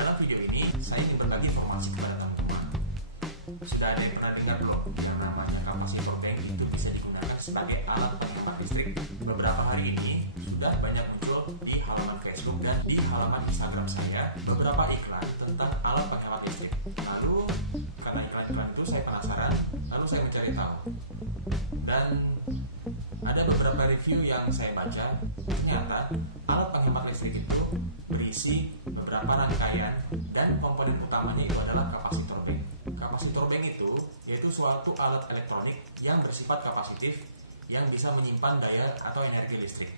Dalam video ini, saya ingin berbagi informasi kepada teman-teman. Sudah ada yang pernah dengar belum yang namanya kapasitor bank itu bisa digunakan sebagai alat penghemat listrik? Beberapa hari ini sudah banyak muncul di halaman Facebook dan di halaman Instagram saya beberapa iklan tentang alat penghemat listrik. Lalu karena iklan-iklan itu saya penasaran, lalu saya mencari tahu. Dan ada beberapa review yang saya baca, ternyata alat penghemat listrik itu berisi beberapa rangkaian dan komponen utamanya itu adalah kapasitor bank. Kapasitor bank itu yaitu suatu alat elektronik yang bersifat kapasitif yang bisa menyimpan daya atau energi listrik.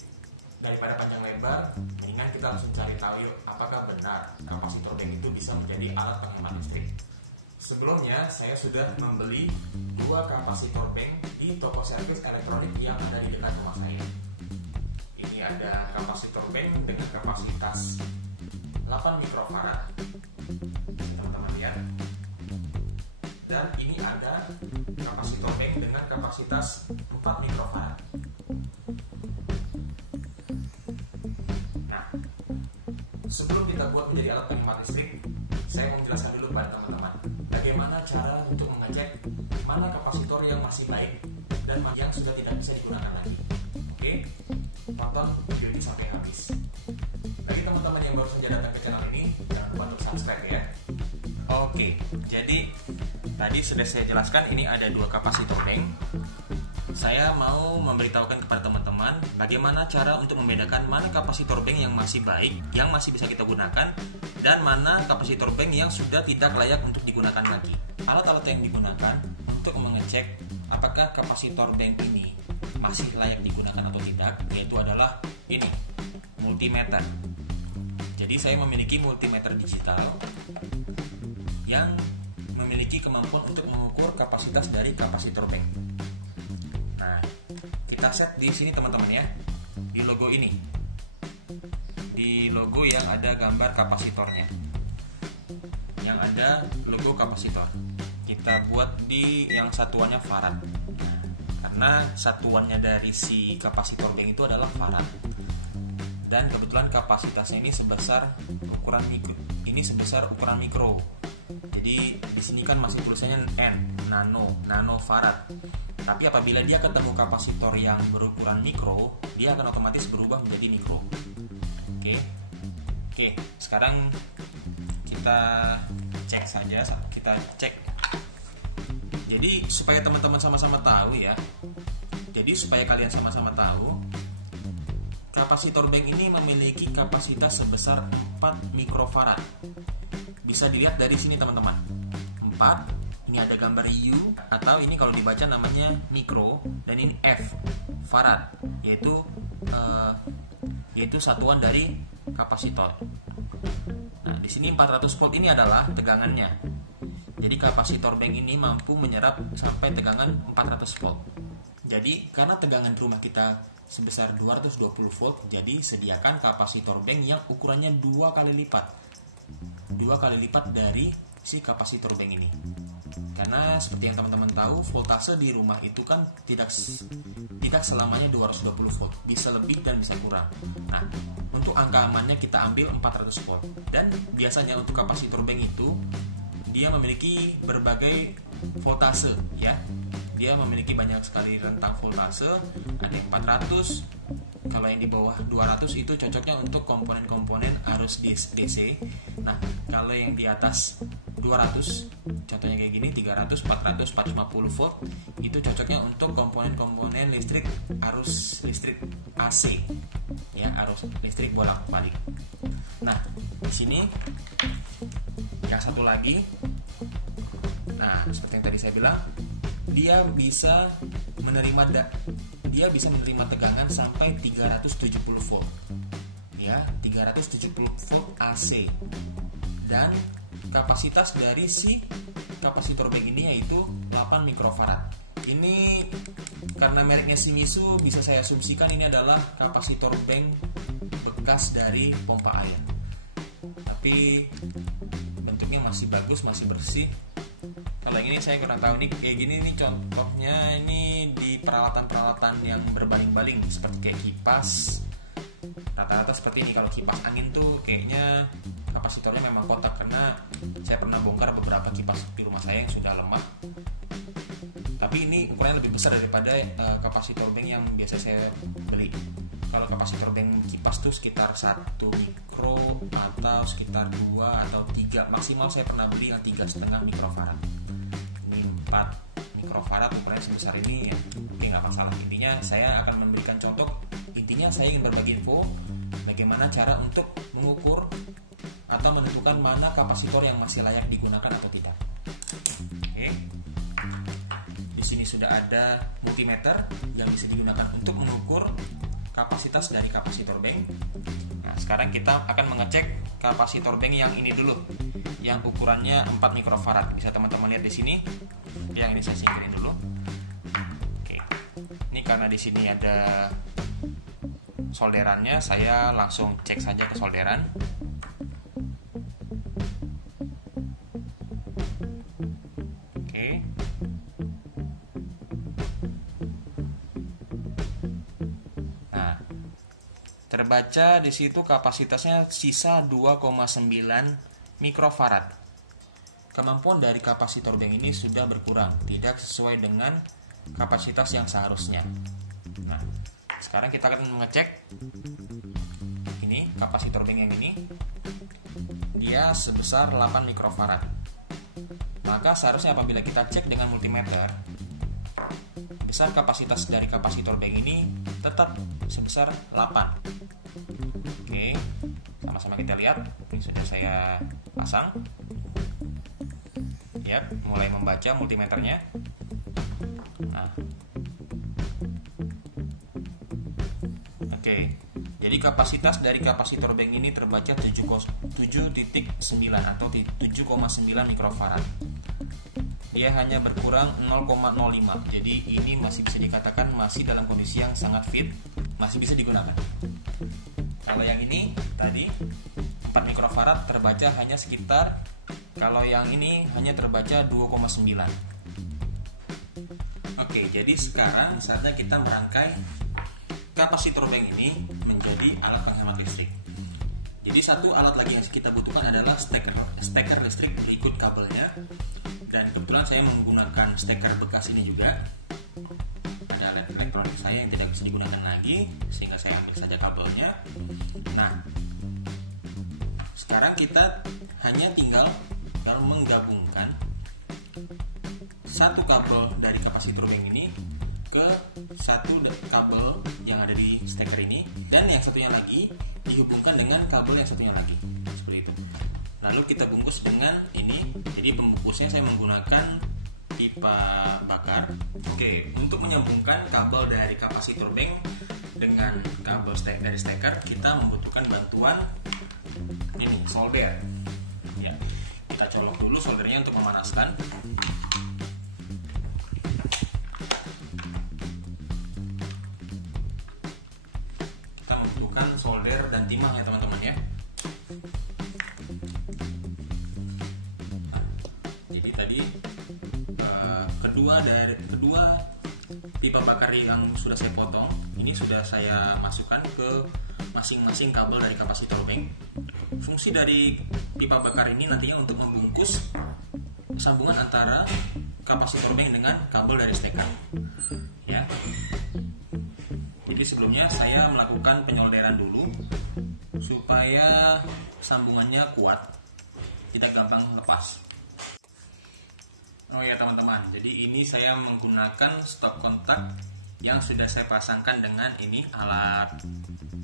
Daripada panjang lebar, mendingan kita langsung cari tahu yuk, apakah benar kapasitor bank itu bisa menjadi alat penghemat listrik. Sebelumnya, saya sudah membeli 2 kapasitor bank di toko servis elektronik yang ada di dekat rumah saya. Ini ada kapasitor bank dengan kapasitas 8 mikrofarad, teman-teman lihat. Dan ini ada kapasitor bank dengan kapasitas 4 mikrofarad. Nah, sebelum kita buat menjadi alat penghemat listrik, saya mau menjelaskan dulu kepada teman-teman bagaimana cara untuk mengecek mana kapasitor yang masih baik dan yang sudah tidak bisa digunakan lagi. Oke, tonton video ini sampai habis. Bagi teman-teman yang baru saja datang ke channel ini, jangan lupa untuk subscribe ya. Oke, jadi tadi sudah saya jelaskan ini ada 2 kapasitor bank. Saya mau memberitahukan kepada teman-teman bagaimana cara untuk membedakan mana kapasitor bank yang masih baik, yang masih bisa kita gunakan, dan mana kapasitor bank yang sudah tidak layak untuk digunakan lagi. Alat-alat yang digunakan untuk mengecek apakah kapasitor bank ini masih layak digunakan atau tidak, yaitu adalah ini, multimeter. Jadi saya memiliki multimeter digital yang memiliki kemampuan untuk mengukur kapasitas dari kapasitor bank. Nah, kita set di sini teman-teman ya, di logo ini, di logo yang ada gambar kapasitornya, yang ada logo kapasitor. Kita buat di yang satuannya farad, karena satuannya dari si kapasitor bank itu adalah farad. Dan kebetulan kapasitasnya ini sebesar ukuran mikro. Ini sebesar ukuran mikro. Jadi di sini kan masih tulisannya nano farad. Tapi apabila dia ketemu kapasitor yang berukuran mikro, dia akan otomatis berubah menjadi mikro. Oke, sekarang kita cek saja, kita cek. Jadi supaya teman-teman sama-sama tahu ya. Jadi supaya kalian sama-sama tahu, kapasitor bank ini memiliki kapasitas sebesar 4 mikrofarad. Bisa dilihat dari sini teman-teman. 4, ini ada gambar U, atau ini kalau dibaca namanya mikro, dan ini F, farad, yaitu satuan dari kapasitor. Nah, di sini 400 volt ini adalah tegangannya. Jadi kapasitor bank ini mampu menyerap sampai tegangan 400 volt. Jadi karena tegangan rumah kita sebesar 220 volt, jadi sediakan kapasitor bank yang ukurannya 2 kali lipat. 2 kali lipat dari si kapasitor bank ini. Karena seperti yang teman-teman tahu, voltase di rumah itu kan tidak selamanya 220 volt, bisa lebih dan bisa kurang. Nah, untuk angka amannya kita ambil 400 volt. Dan biasanya untuk kapasitor bank itu dia memiliki berbagai voltase ya. Dia memiliki banyak sekali rentang voltase, ada 400. Kalau yang di bawah 200 itu cocoknya untuk komponen-komponen arus DC. Nah, kalau yang di atas 200, contohnya kayak gini, 300, 400, 450 volt, itu cocoknya untuk komponen-komponen listrik, arus listrik AC, ya, arus listrik bolak-balik. Nah, di sini yang satu lagi, nah seperti yang tadi saya bilang, dia bisa menerima tegangan sampai 370 volt, ya, 370 volt AC. Dan kapasitas dari si kapasitor bank ini yaitu 8 mikrofarad. Ini karena mereknya Shimizu, bisa saya asumsikan ini adalah kapasitor bank bekas dari pompa air. Tapi bentuknya masih bagus, masih bersih. Kalau yang ini saya kurang tahu nih, kayak gini nih contohnya, ini di peralatan-peralatan yang berbaling-baling seperti kayak kipas, rata-rata seperti ini. Kalau kipas angin tuh kayaknya kapasitornya memang kotak, karena saya pernah bongkar beberapa kipas di rumah saya yang sudah lemah, tapi ini ukurannya lebih besar daripada kapasitor bank yang biasa saya beli. Kalau kapasitor bank kipas tuh sekitar 1 mikro atau sekitar 2 atau 3, maksimal saya pernah beli yang 3,5 mikrofarad. Ini 4 mikrofarad ukurannya sebesar ini ya, ini nggak masalah. Intinya saya akan memberikan contoh, intinya saya ingin berbagi info bagaimana cara untuk mengukur atau menentukan mana kapasitor yang masih layak digunakan atau tidak. Oke. Di sini sudah ada multimeter yang bisa digunakan untuk mengukur kapasitas dari kapasitor bank. Nah, sekarang kita akan mengecek kapasitor bank yang ini dulu, yang ukurannya 4 mikrofarad. Bisa teman-teman lihat di sini. Yang ini saya singkirin dulu. Oke. Ini karena di sini ada solderannya, saya langsung cek saja ke solderan. Terbaca di situ kapasitasnya sisa 2,9 mikrofarad. Kemampuan dari kapasitor bank ini sudah berkurang, tidak sesuai dengan kapasitas yang seharusnya. Nah, sekarang kita akan mengecek ini kapasitor bank yang ini, dia sebesar 8 mikrofarad. Maka seharusnya apabila kita cek dengan multimeter, besar kapasitas dari kapasitor bank ini tetap sebesar 8. Oke, sama-sama kita lihat. Ini sudah saya pasang. Ya, mulai membaca multimeternya. Nah, oke. Jadi kapasitas dari kapasitor bank ini terbaca 7,9 atau 7,9 mikrofarad. Dia hanya berkurang 0,05. Jadi ini masih bisa dikatakan masih dalam kondisi yang sangat fit, masih bisa digunakan. Kalau yang ini tadi 4 mikrofarad terbaca hanya sekitar, kalau yang ini hanya terbaca 2,9. Oke, jadi sekarang saatnya kita merangkai kapasitor bank ini menjadi alat penghemat listrik. Jadi satu alat lagi yang kita butuhkan adalah steker listrik berikut kabelnya. Dan kebetulan saya menggunakan steker bekas ini juga. Ada alat elektronik saya yang tidak bisa digunakan lagi, sehingga saya ambil saja kabelnya. Nah, sekarang kita hanya tinggal menggabungkan satu kabel dari kapasitor bank ini ke satu kabel yang ada di steker ini, dan yang satunya lagi dihubungkan dengan kabel yang satunya lagi, seperti itu. Lalu kita bungkus dengan ini. Jadi pembungkusnya saya menggunakan pipa bakar. Oke, untuk menyambungkan kabel dari kapasitor bank dengan kabel dari steker, kita membutuhkan bantuan ini, solder. Ya, kita colok dulu soldernya untuk memanaskan. Kita membutuhkan solder dan timah ya teman-teman ya. Kedua pipa bakar yang sudah saya potong ini sudah saya masukkan ke masing-masing kabel dari kapasitor bank. Fungsi dari pipa bakar ini nantinya untuk membungkus sambungan antara kapasitor bank dengan kabel dari steker. Ya. Jadi sebelumnya saya melakukan penyolderan dulu supaya sambungannya kuat, tidak gampang lepas. Oh ya teman-teman, jadi ini saya menggunakan stop kontak yang sudah saya pasangkan dengan ini alat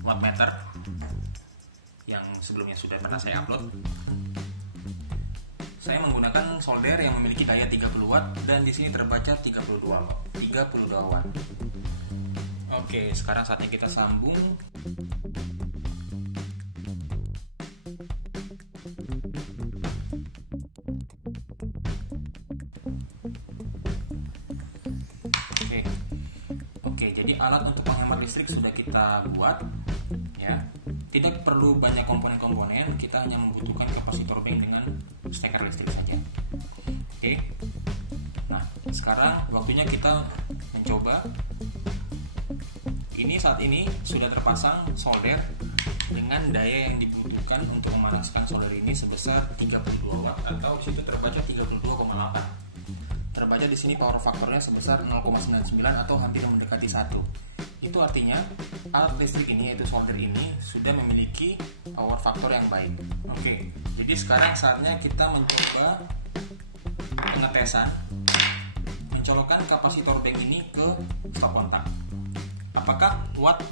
wattmeter yang sebelumnya sudah pernah saya upload. Saya menggunakan solder yang memiliki daya 30 watt dan di sini terbaca 32 watt. Oke, sekarang saatnya kita sambung. Oke, jadi alat untuk penghemat listrik sudah kita buat, ya. Tidak perlu banyak komponen-komponen, kita hanya membutuhkan kapasitor bank dengan steker listrik saja. Oke. Nah, sekarang waktunya kita mencoba. Ini saat ini sudah terpasang solder dengan daya yang dibutuhkan untuk memanaskan solder ini sebesar 32 watt atau di situ terbaca 32,8. Terbaca di sini power faktornya sebesar 0,99 atau hampir mendekati 1. Itu artinya alat listrik ini, yaitu solder ini, sudah memiliki power faktor yang baik. Oke, jadi sekarang saatnya kita mencoba pengetesan, mencolokkan kapasitor bank ini ke stop kontak. Apakah watt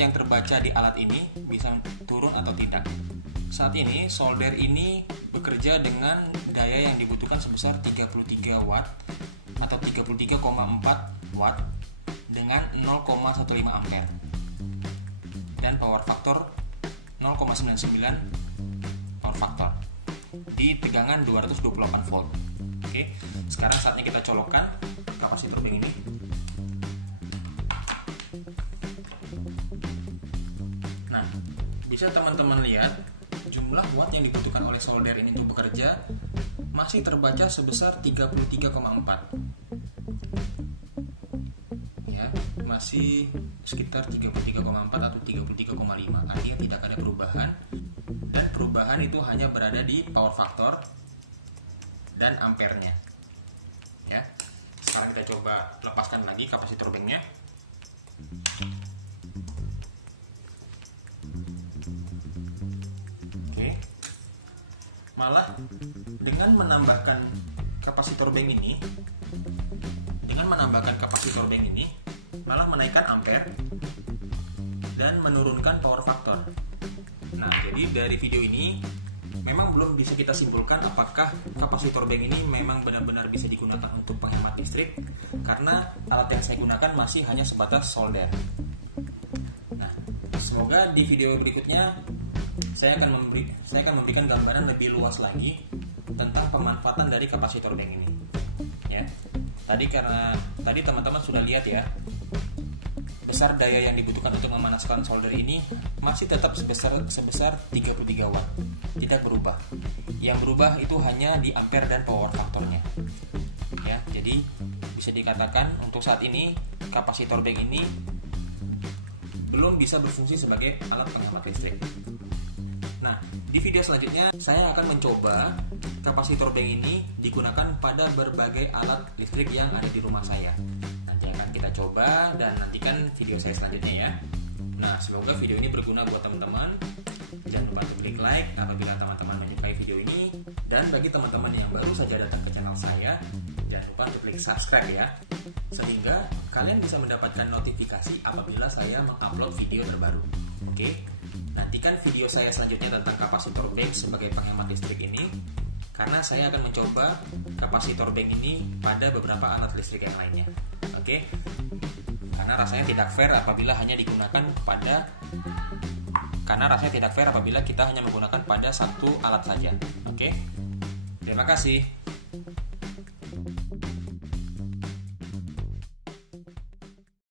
yang terbaca di alat ini bisa turun atau tidak? Saat ini solder ini bekerja dengan daya yang dibutuhkan sebesar 33 watt atau 33,4 watt dengan 0,15 ampere dan power faktor 0,99 power faktor di tegangan 228 volt. Oke, sekarang saatnya kita colokkan kapasitor bank ini. Nah, bisa teman-teman lihat jumlah watt yang dibutuhkan oleh solder ini untuk bekerja masih terbaca sebesar 33,4. Ya, masih sekitar 33,4 atau 33,5. Artinya tidak ada perubahan, dan perubahan itu hanya berada di power factor dan ampernya. Ya. Sekarang kita coba lepaskan lagi kapasitor banknya. Oke. Malah dengan menambahkan kapasitor bank ini, malah menaikkan ampere dan menurunkan power factor. Nah, jadi dari video ini memang belum bisa kita simpulkan apakah kapasitor bank ini memang benar-benar bisa digunakan untuk penghemat listrik, karena alat yang saya gunakan masih hanya sebatas solder. Nah, semoga di video berikutnya saya akan memberikan gambaran lebih luas lagi tentang pemanfaatan dari kapasitor bank ini. Ya, tadi teman-teman sudah lihat ya, besar daya yang dibutuhkan untuk memanaskan solder ini masih tetap sebesar 33 watt, tidak berubah. Yang berubah itu hanya di ampere dan power faktornya. Ya, jadi bisa dikatakan untuk saat ini kapasitor bank ini belum bisa berfungsi sebagai alat penghemat listrik. Nah, di video selanjutnya saya akan mencoba kapasitor bank ini digunakan pada berbagai alat listrik yang ada di rumah saya. Nanti akan kita coba dan nantikan video saya selanjutnya ya. Nah, semoga video ini berguna buat teman-teman. Jangan lupa untuk klik like apabila teman-teman menyukai video ini, dan bagi teman-teman yang baru saja datang ke channel saya, jangan lupa untuk klik subscribe ya, sehingga kalian bisa mendapatkan notifikasi apabila saya mengupload video terbaru. Oke, nantikan video saya selanjutnya tentang kapasitor bank sebagai penghemat listrik ini, karena saya akan mencoba kapasitor bank ini pada beberapa alat listrik yang lainnya. Oke, karena rasanya tidak fair apabila kita hanya menggunakan pada satu alat saja. Oke, terima kasih.